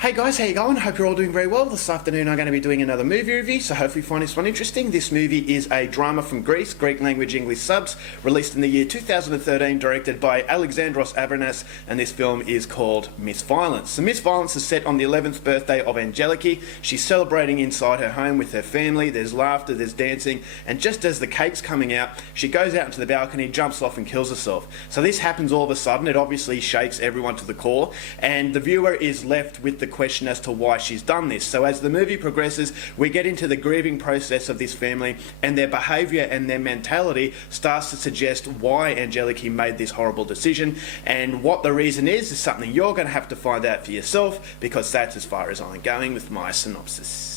Hey guys, how you going? Hope you're all doing very well. This afternoon I'm going to be doing another movie review, so hopefully you find this one interesting. This movie is a drama from Greece, Greek language English subs, released in the year 2013, directed by Alexandros Avranas, and this film is called Miss Violence. So Miss Violence is set on the 11th birthday of Angeliki. She's celebrating inside her home with her family. There's laughter, there's dancing, and just as the cake's coming out, she goes out into the balcony, jumps off and kills herself. So this happens all of a sudden. It obviously shakes everyone to the core, and the viewer is left with the question as to why she's done this. So as the movie progresses, we get into the grieving process of this family, and their behaviour and their mentality starts to suggest why Angeliki made this horrible decision, and what the reason is something you're going to have to find out for yourself, because that's as far as I'm going with my synopsis.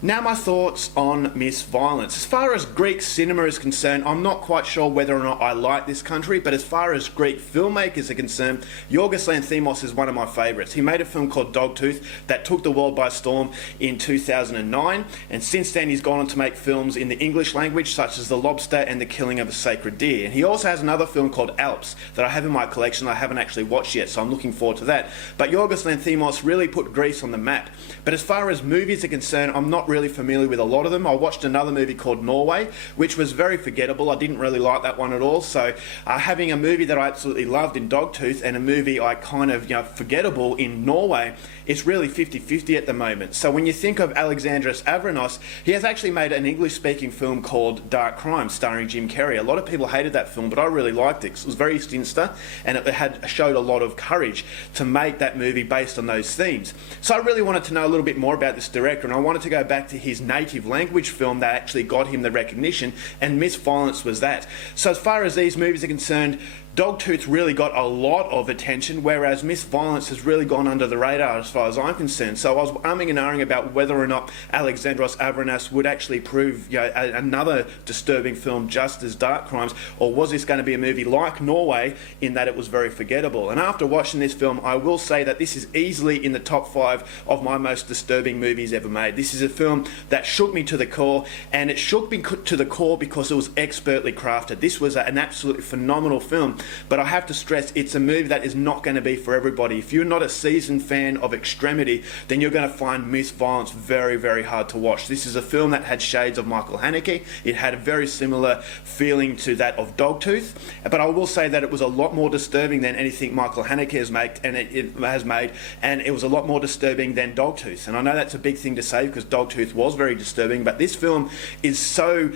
Now my thoughts on Miss Violence. As far as Greek cinema is concerned, I'm not quite sure whether or not I like this country, but as far as Greek filmmakers are concerned, Yorgos Lanthimos is one of my favourites. He made a film called Dogtooth that took the world by storm in 2009, and since then he's gone on to make films in the English language such as The Lobster and The Killing of a Sacred Deer. And he also has another film called Alps that I have in my collection. I haven't actually watched yet, so I'm looking forward to that. But Yorgos Lanthimos really put Greece on the map. But as far as movies are concerned, I'm not really familiar with a lot of them. I watched another movie called Norway, which was very forgettable. I didn't really like that one at all. So having a movie that I absolutely loved in Dogtooth and a movie I kind of, forgettable in Norway, it's really 50-50 at the moment. So when you think of Alexandros Avranos, he has actually made an English-speaking film called Dark Crime, starring Jim Carrey. A lot of people hated that film, but I really liked it. It was very sinister, and it showed a lot of courage to make that movie based on those themes. So I really wanted to know a little bit more about this director, and I wanted to go back to his native language film that actually got him the recognition, and Miss Violence was that. So as far as these movies are concerned, Dogtooth really got a lot of attention, whereas Miss Violence has really gone under the radar as far as I'm concerned. So I was umming and ahhing about whether or not Alexandros Avranas would actually prove another disturbing film just as Dark Crimes, or was this going to be a movie like Norway in that it was very forgettable. And after watching this film, I will say that this is easily in the top 5 of my most disturbing movies ever made. This is a film that shook me to the core, and it shook me to the core because it was expertly crafted. This was an absolutely phenomenal film. But I have to stress, it's a movie that is not going to be for everybody. If you're not a seasoned fan of extremity, then you're going to find Miss Violence very, very hard to watch. This is a film that had shades of Michael Haneke. It had a very similar feeling to that of Dogtooth. But I will say that it was a lot more disturbing than anything Michael Haneke has made, and it was a lot more disturbing than Dogtooth. And I know that's a big thing to say because Dogtooth was very disturbing, but this film is so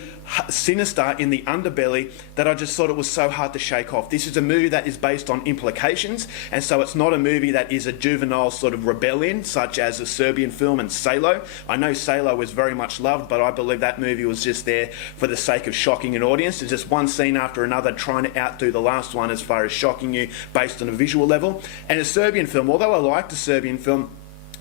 sinister in the underbelly that I just thought it was so hard to shake off. This is a movie that is based on implications, and so it's not a movie that is a juvenile sort of rebellion such as a Serbian film and Salo. I know Salo was very much loved, but I believe that movie was just there for the sake of shocking an audience. It's just one scene after another trying to outdo the last one as far as shocking you based on a visual level. And a Serbian film, although I liked a Serbian film,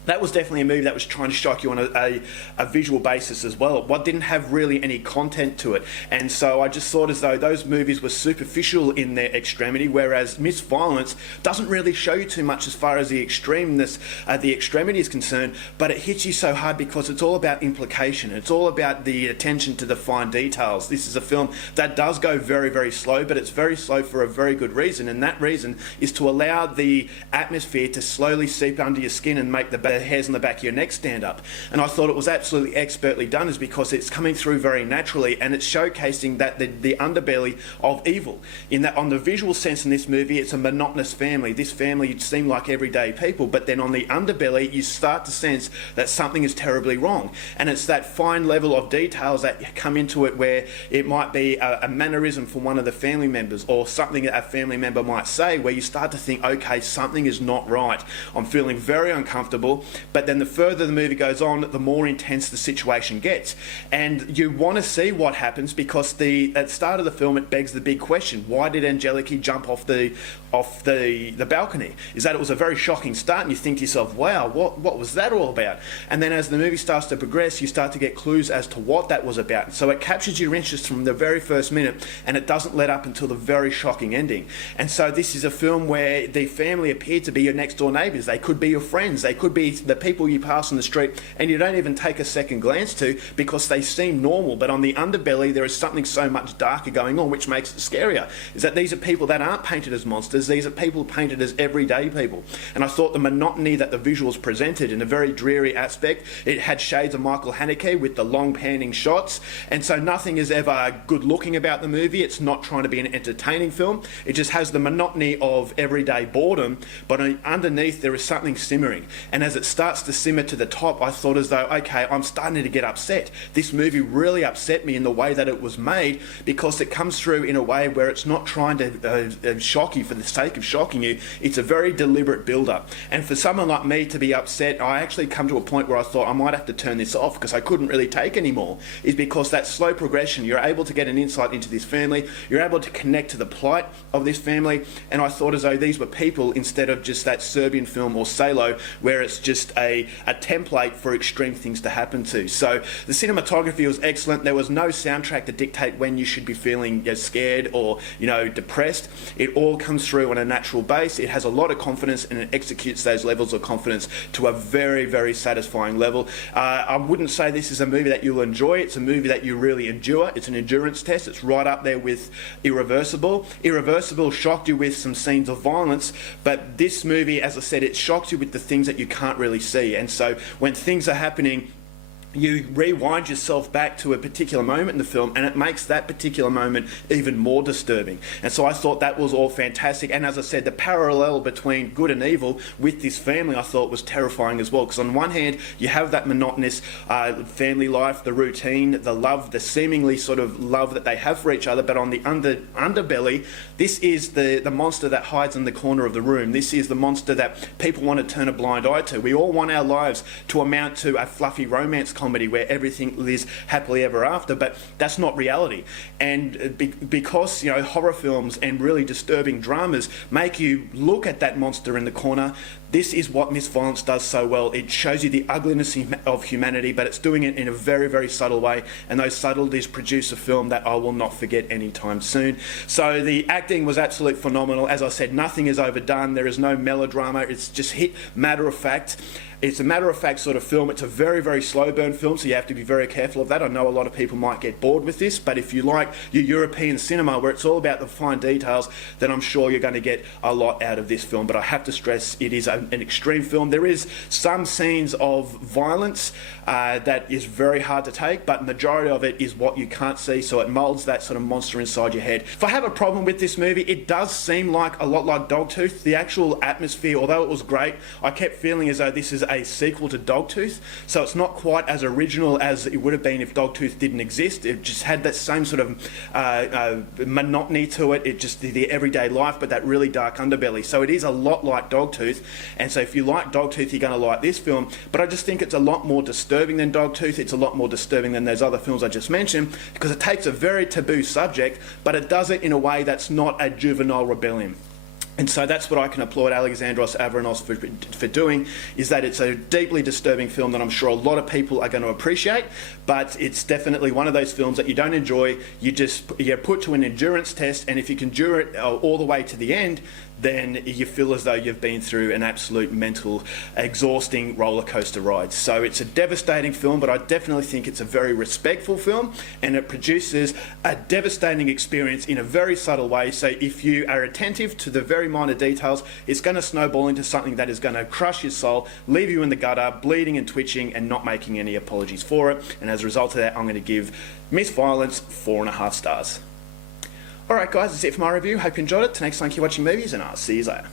that was definitely a movie that was trying to shock you on a visual basis as well. What didn't have really any content to it. And so I just thought as though those movies were superficial in their extremity, whereas Miss Violence doesn't really show you too much as far as the extremeness, the extremity is concerned, but it hits you so hard because it's all about implication. It's all about the attention to the fine details. This is a film that does go very, very slow, but it's very slow for a very good reason, and that reason is to allow the atmosphere to slowly seep under your skin and make the hairs on the back of your neck stand up. And I thought it was absolutely expertly done, is because it's coming through very naturally, and it's showcasing that the underbelly of evil. In that, on the visual sense in this movie, it's a monotonous family. This family seem like everyday people, but then on the underbelly you start to sense that something is terribly wrong, and it's that fine level of details that come into it where it might be a mannerism from one of the family members, or something that a family member might say, where you start to think, okay, something is not right. I'm feeling very uncomfortable. But then the further the movie goes on, the more intense the situation gets. And you want to see what happens, because at the start of the film it begs the big question: why did Angeliki jump off the balcony? Is that it was a very shocking start, and you think to yourself, wow, what was that all about? And then as the movie starts to progress, you start to get clues as to what that was about. So it captures your interest from the very first minute, and it doesn't let up until the very shocking ending. And so this is a film where the family appear to be your next door neighbours. They could be your friends. They could be see the people you pass on the street and you don't even take a second glance to because they seem normal, but on the underbelly there is something so much darker going on, which makes it scarier. Is that these are people that aren't painted as monsters, these are people painted as everyday people. And I thought the monotony that the visuals presented in a very dreary aspect, it had shades of Michael Haneke with the long panning shots, and so nothing is ever good looking about the movie. It's not trying to be an entertaining film, it just has the monotony of everyday boredom, but underneath there is something simmering. And as it starts to simmer to the top, I thought as though, okay, I'm starting to get upset. This movie really upset me in the way that it was made, because it comes through in a way where it's not trying to shock you for the sake of shocking you. It's a very deliberate build-up. And for someone like me to be upset, I actually come to a point where I thought I might have to turn this off because I couldn't really take anymore, is because that slow progression, you're able to get an insight into this family, you're able to connect to the plight of this family, and I thought as though these were people instead of just that Serbian film or Salo where it's just a template for extreme things to happen to. So the cinematography was excellent. There was no soundtrack to dictate when you should be feeling scared or depressed. It all comes through on a natural base. It has a lot of confidence and it executes those levels of confidence to a very, very satisfying level. I wouldn't say this is a movie that you'll enjoy. It's a movie that you really endure. It's an endurance test. It's right up there with Irreversible. Irreversible shocked you with some scenes of violence, but this movie, as I said, it shocks you with the things that you can't really see. And so when things are happening, you rewind yourself back to a particular moment in the film and it makes that particular moment even more disturbing. And so I thought that was all fantastic. And as I said, the parallel between good and evil with this family I thought was terrifying as well, because on one hand you have that monotonous family life, the routine, the love, the seemingly sort of love that they have for each other, but on the underbelly, this is the monster that hides in the corner of the room. This is the monster that people want to turn a blind eye to. We all want our lives to amount to a fluffy romance comedy where everything is happily ever after, but that's not reality. And because horror films and really disturbing dramas make you look at that monster in the corner, this is what Miss Violence does so well. It shows you the ugliness of humanity, but it's doing it in a very, very subtle way, and those subtleties produce a film that I will not forget anytime soon. So the acting was absolutely phenomenal. As I said, nothing is overdone. There is no melodrama. It's just hit matter of fact. It's a matter-of-fact sort of film. It's a very, very slow burn film, so you have to be very careful of that. I know a lot of people might get bored with this, but if you like your European cinema where it's all about the fine details, then I'm sure you're going to get a lot out of this film. But I have to stress, it is an extreme film. There is some scenes of violence that is very hard to take, but majority of it is what you can't see, so it moulds that sort of monster inside your head. If I have a problem with this movie, it does seem like a lot like Dogtooth. The actual atmosphere, although it was great, I kept feeling as though this is a sequel to Dogtooth, so it's not quite as original as it would have been if Dogtooth didn't exist. It just had that same sort of monotony to it. It just the everyday life, but that really dark underbelly. So it is a lot like Dogtooth, and so if you like Dogtooth, you're going to like this film. But I just think it's a lot more disturbing than Dogtooth. It's a lot more disturbing than those other films I just mentioned, because it takes a very taboo subject, but it does it in a way that's not a juvenile rebellion. And so that's what I can applaud Alexandros Avranos for doing, is that it's a deeply disturbing film that I'm sure a lot of people are going to appreciate, but it's definitely one of those films that you don't enjoy. You're put to an endurance test, and if you can endure it all the way to the end, then you feel as though you've been through an absolute mental, exhausting roller coaster ride. So it's a devastating film, but I definitely think it's a very respectful film, and it produces a devastating experience in a very subtle way. So if you are attentive to the very minor details, it's going to snowball into something that is going to crush your soul, leave you in the gutter, bleeding and twitching, and not making any apologies for it. And as a result of that, I'm going to give Miss Violence 4.5 stars. Alright guys, that's it for my review. Hope you enjoyed it. Till next time, keep watching movies, and I'll see you later.